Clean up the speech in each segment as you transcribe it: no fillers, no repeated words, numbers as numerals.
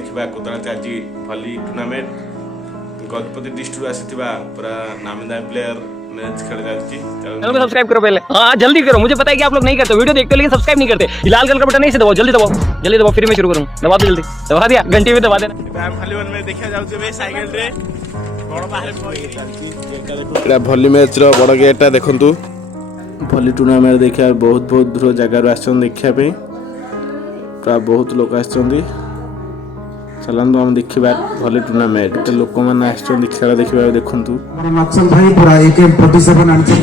देखा कोतवाली आज भली टूर्णामेंट गजपति डिस्ट्रिक्ट आसीथिबा पूरा नामदार प्लेयर मैच खेल जाती। चैनल को सब्सक्राइब करो पहले, हाँ जल्दी करो। मुझे पता है कि आप लोग नहीं करते, वीडियो देखते हो लेकिन सब्सक्राइब नहीं करते। लाल कलर का बटन नहीं से दबाओ, जल्दी दबाओ, जल्दी दबाओ, फिर मैं शुरू करूँ। दबा दो जल्दी, दबा दिया, घंटी भी दबा देना। भली में देखा जाउछे साइकिल रे बड़ बाहर एटा भली मैच रो बड़ गेटा देखंतु। भली टूर्नामेंट देखा बहुत बहुत दूर जगार आछन देखा पे, पूरा बहुत लोक आछन। चलंतु हम देखिबा भली टूर्नामेंट लोक माने आछन खेल देखिबा देखंतु। नक्सल भाई पूरा AK-47 आंचे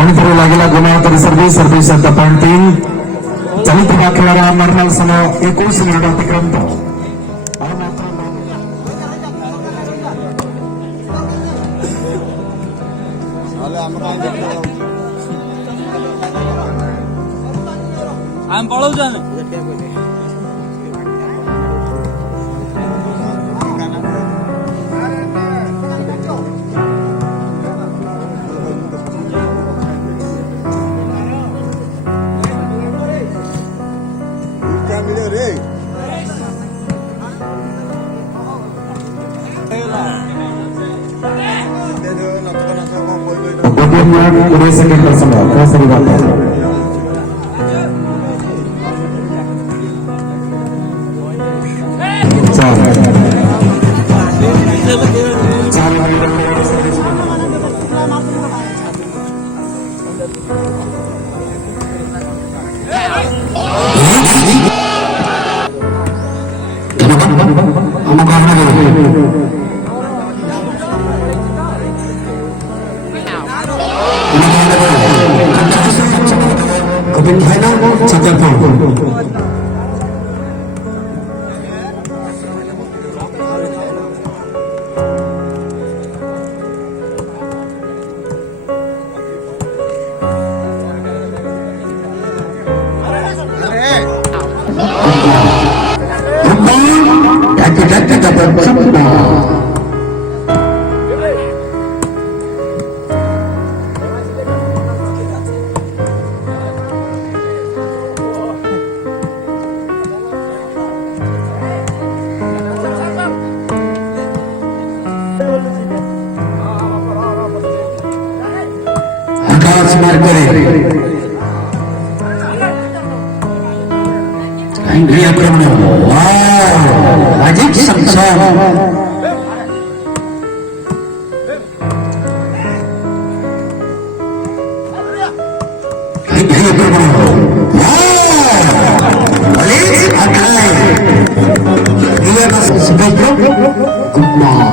आणि थोड़ा लागला गुणावतर सर्विस एट द पॉइंटिंग चलित खेळाडू मरणाल समय 21 मिनिट अतिक्रांत हम पळू जाने सेकंड का समय क्या सही बात है। Magic Samson Good